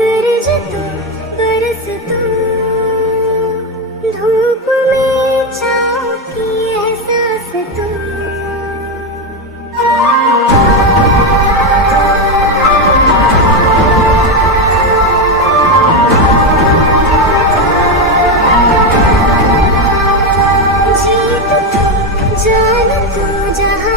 गरज तू बरस तू धूप में छाँव की एहसास तू जीत तू जान तू जहाँ